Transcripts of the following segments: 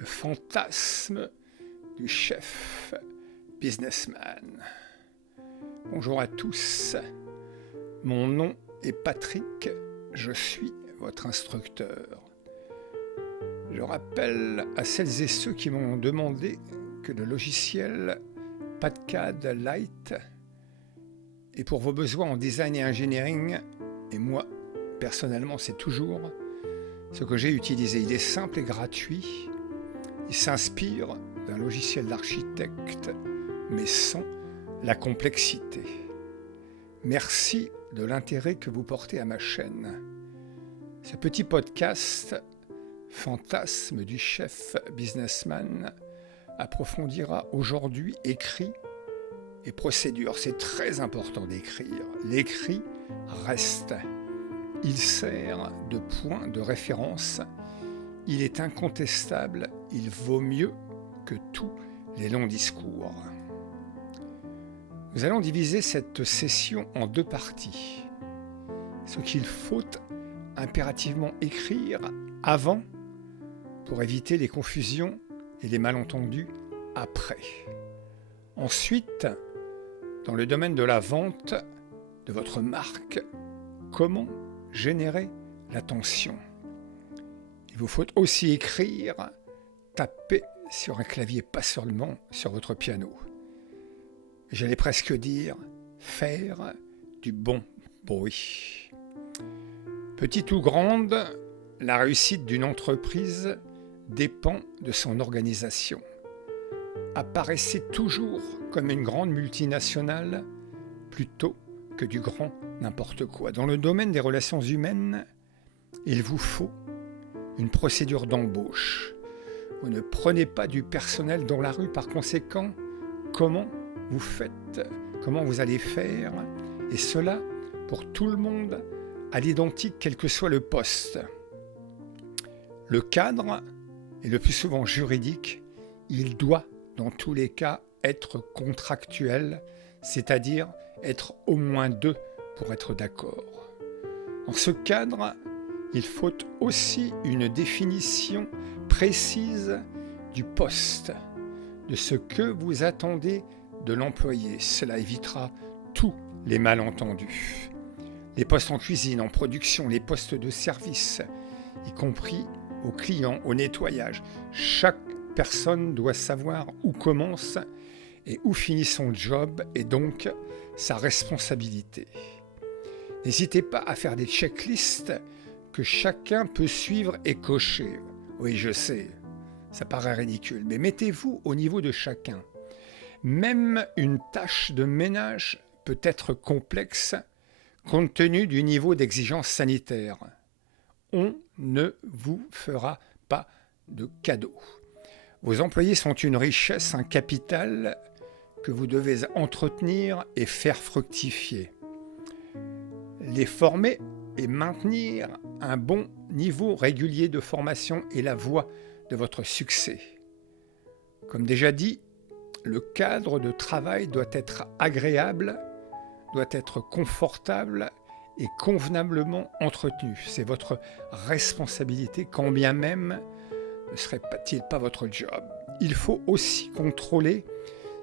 le fantasme du chef businessman. Bonjour à tous, mon nom est Patrick, je suis votre instructeur. Je rappelle à celles et ceux qui m'ont demandé que le logiciel PadCAD Lite est pour vos besoins en design et engineering, et moi, personnellement, c'est toujours ce que j'ai utilisé. Il est simple et gratuit. Il s'inspire d'un logiciel d'architecte, mais sans la complexité. Merci de l'intérêt que vous portez à ma chaîne. Ce petit podcast, Fantasme du chef businessman, approfondira aujourd'hui écrit et procédure. C'est très important d'écrire. L'écrit reste. Il sert de point de référence. Il est incontestable. Il vaut mieux que tous les longs discours. Nous allons diviser cette session en deux parties. Ce qu'il faut impérativement écrire avant pour éviter les confusions et les malentendus après. Ensuite, dans le domaine de la vente de votre marque, comment générer l'attention. Il vous faut aussi écrire, taper sur un clavier, pas seulement sur votre piano. J'allais presque dire, faire du bon bruit. Petite ou grande, la réussite d'une entreprise dépend de son organisation. Apparaissez toujours comme une grande multinationale plutôt que du grand n'importe quoi. Dans le domaine des relations humaines, il vous faut une procédure d'embauche. Vous ne prenez pas du personnel dans la rue, par conséquent, comment vous faites, comment vous allez faire, et cela pour tout le monde à l'identique, quel que soit le poste. Le cadre est le plus souvent juridique, il doit dans tous les cas être contractuel, c'est-à-dire être au moins deux pour être d'accord. Dans ce cadre, il faut aussi une définition précise du poste, de ce que vous attendez de l'employé. Cela évitera tous les malentendus. Les postes en cuisine, en production, les postes de service, y compris aux clients, au nettoyage. Chaque personne doit savoir où commence et où finit son job et donc sa responsabilité. N'hésitez pas à faire des checklists que chacun peut suivre et cocher. Oui, je sais, ça paraît ridicule, mais mettez-vous au niveau de chacun. Même une tâche de ménage peut être complexe compte tenu du niveau d'exigence sanitaire. On ne vous fera pas de cadeau. Vos employés sont une richesse, un capital que vous devez entretenir et faire fructifier. Les former et maintenir un bon niveau régulier de formation est la voie de votre succès. Comme déjà dit, le cadre de travail doit être agréable, doit être confortable et convenablement entretenu. C'est votre responsabilité, quand bien même ne serait-il pas votre job. Il faut aussi contrôler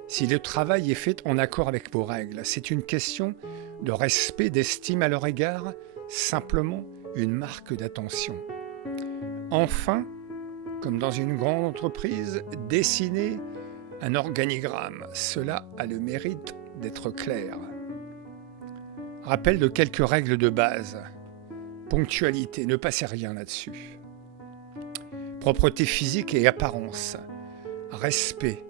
si le travail est fait en accord avec vos règles. C'est une question de respect, d'estime à leur égard, simplement une marque d'attention. Enfin, comme dans une grande entreprise, dessinez un organigramme. Cela a le mérite d'être clair. Rappel de quelques règles de base. Ponctualité, ne passez rien là-dessus. Propreté physique et apparence. Respect.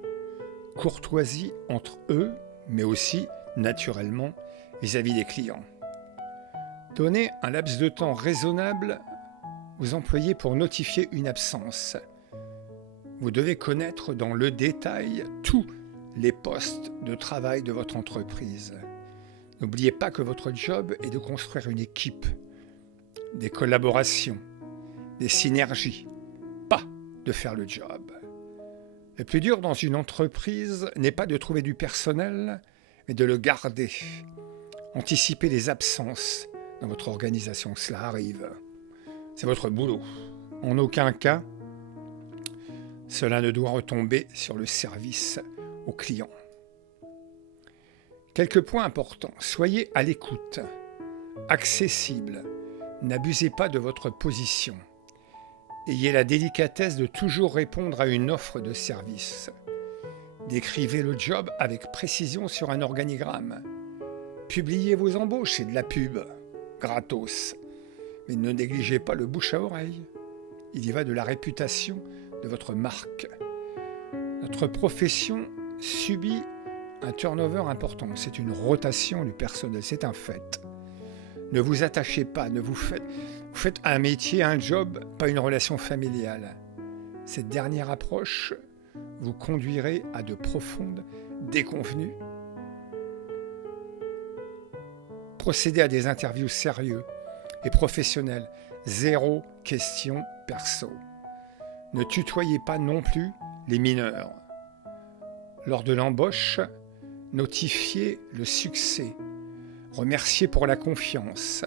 Courtoisie entre eux, mais aussi, naturellement, vis-à-vis des clients. Donnez un laps de temps raisonnable aux employés pour notifier une absence. Vous devez connaître dans le détail tous les postes de travail de votre entreprise. N'oubliez pas que votre job est de construire une équipe, des collaborations, des synergies, pas de faire le job. Le plus dur dans une entreprise n'est pas de trouver du personnel, mais de le garder. Anticipez les absences dans votre organisation, cela arrive. C'est votre boulot. En aucun cas, Cela ne doit retomber sur le service au client. Quelques points importants. Soyez à l'écoute, accessible. N'abusez pas de votre position. Ayez la délicatesse de toujours répondre à une offre de service. Décrivez le job avec précision sur un organigramme. Publiez vos embauches, c'est de la pub, gratos. Mais ne négligez pas le bouche à oreille. Il y va de la réputation de votre marque. Notre profession subit un turnover important. C'est une rotation du personnel, c'est un fait. Ne vous attachez pas, vous faites un métier, un job, pas une relation familiale. Cette dernière approche vous conduirait à de profondes déconvenues. Procédez à des interviews sérieuses et professionnelles. Zéro question perso. Ne tutoyez pas non plus les mineurs. Lors de l'embauche, notifiez le succès. Remerciez pour la confiance.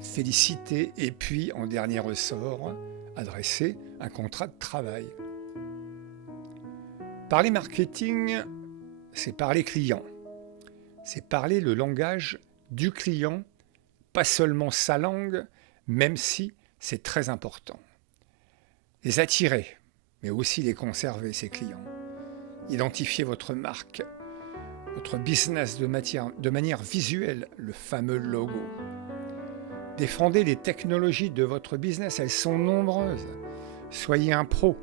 Félicitez et puis, en dernier ressort, adressez un contrat de travail. Parler marketing, c'est parler client. C'est parler le langage du client, pas seulement sa langue, même si c'est très important. Les attirer, mais aussi les conserver, ces clients. Identifiez votre marque, votre business de manière visuelle, le fameux logo. Défendez les technologies de votre business, elles sont nombreuses. Soyez un pro.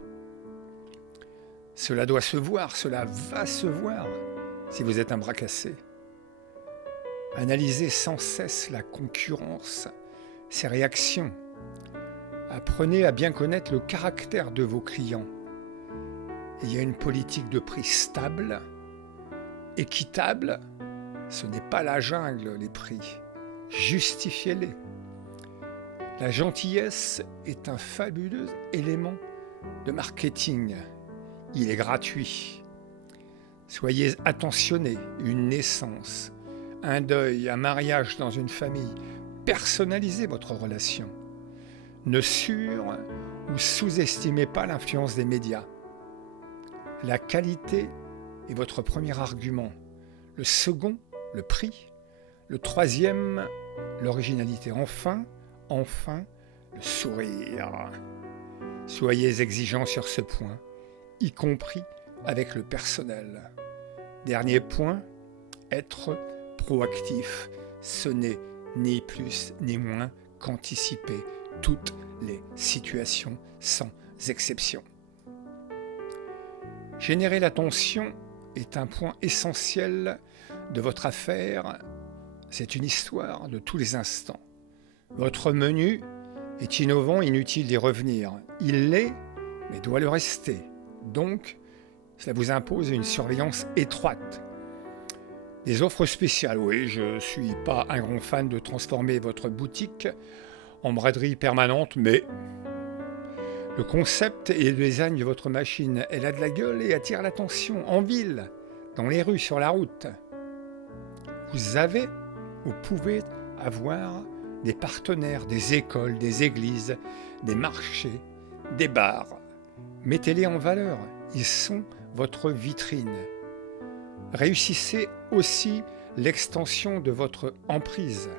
Cela doit se voir, cela va se voir si vous êtes un bras cassé. Analysez sans cesse la concurrence, ses réactions. Apprenez à bien connaître le caractère de vos clients. Il y a une politique de prix stable, équitable. Ce n'est pas la jungle, les prix. Justifiez-les. La gentillesse est un fabuleux élément de marketing. Il est gratuit. Soyez attentionnés, une naissance, un deuil, un mariage dans une famille. Personnalisez votre relation. Ne sur- ou sous-estimez pas l'influence des médias. La qualité est votre premier argument. Le second, le prix. Le troisième, l'originalité. Enfin, le sourire. Soyez exigeants sur ce point, y compris avec le personnel. Dernier point, être proactif. Ce n'est ni plus ni moins qu'anticiper toutes les situations sans exception. Générer l'attention est un point essentiel de votre affaire. C'est une histoire de tous les instants. Votre menu est innovant, inutile d'y revenir. Il l'est, mais doit le rester. Donc, cela vous impose une surveillance étroite. Des offres spéciales, oui, je ne suis pas un grand fan de transformer votre boutique en braderie permanente, mais le concept et le design de votre machine, elle a de la gueule et attire l'attention en ville, dans les rues, sur la route. Vous pouvez avoir des partenaires, des écoles, des églises, des marchés, des bars. Mettez-les en valeur, ils sont votre vitrine. Réussissez aussi l'extension de votre emprise.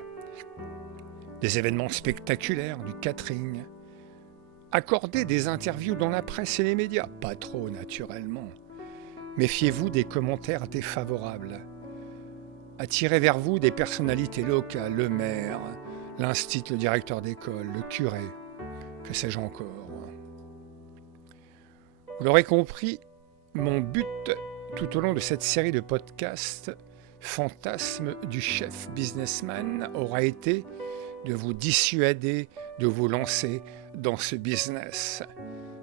Des événements spectaculaires, du catering. Accordez des interviews dans la presse et les médias, pas trop naturellement. Méfiez-vous des commentaires défavorables. Attirez vers vous des personnalités locales, le maire, l'instit, le directeur d'école, le curé, que sais-je encore. Vous l'aurez compris, mon but tout au long de cette série de podcasts Fantasme du chef businessman aura été de vous dissuader de vous lancer dans ce business.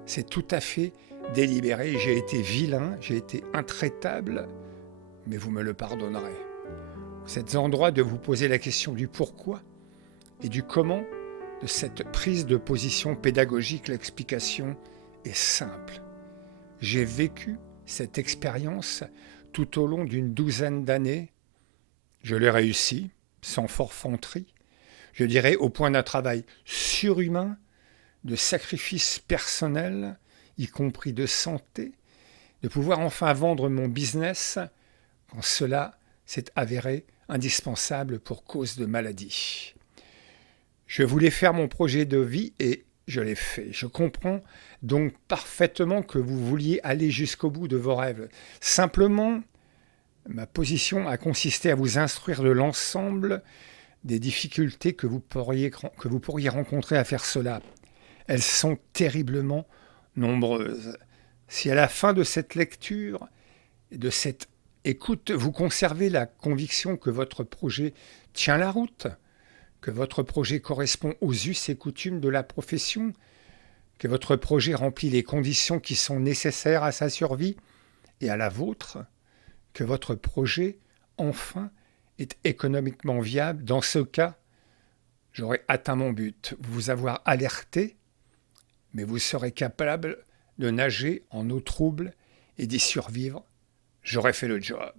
C'est tout à fait délibéré, j'ai été vilain, j'ai été intraitable, mais vous me le pardonnerez. Vous êtes en droit de vous poser la question du pourquoi et du comment de cette prise de position pédagogique. L'explication est simple. J'ai vécu cette expérience tout au long d'une douzaine d'années. Je l'ai réussi, sans forfanterie. Je dirais au point d'un travail surhumain, de sacrifice personnel y compris de santé, de pouvoir enfin vendre mon business quand cela s'est avéré indispensable pour cause de maladie. Je voulais faire mon projet de vie et je l'ai fait. Je comprends donc parfaitement que vous vouliez aller jusqu'au bout de vos rêves. Simplement, ma position a consisté à vous instruire de l'ensemble des difficultés que vous pourriez rencontrer à faire cela. Elles sont terriblement nombreuses. Si à la fin de cette lecture et de cette écoute, vous conservez la conviction que votre projet tient la route, que votre projet correspond aux us et coutumes de la profession, que votre projet remplit les conditions qui sont nécessaires à sa survie et à la vôtre, que votre projet, enfin, est économiquement viable, dans ce cas, j'aurai atteint mon but, vous avoir alerté, mais vous serez capable de nager en eau trouble et d'y survivre. J'aurai fait le job.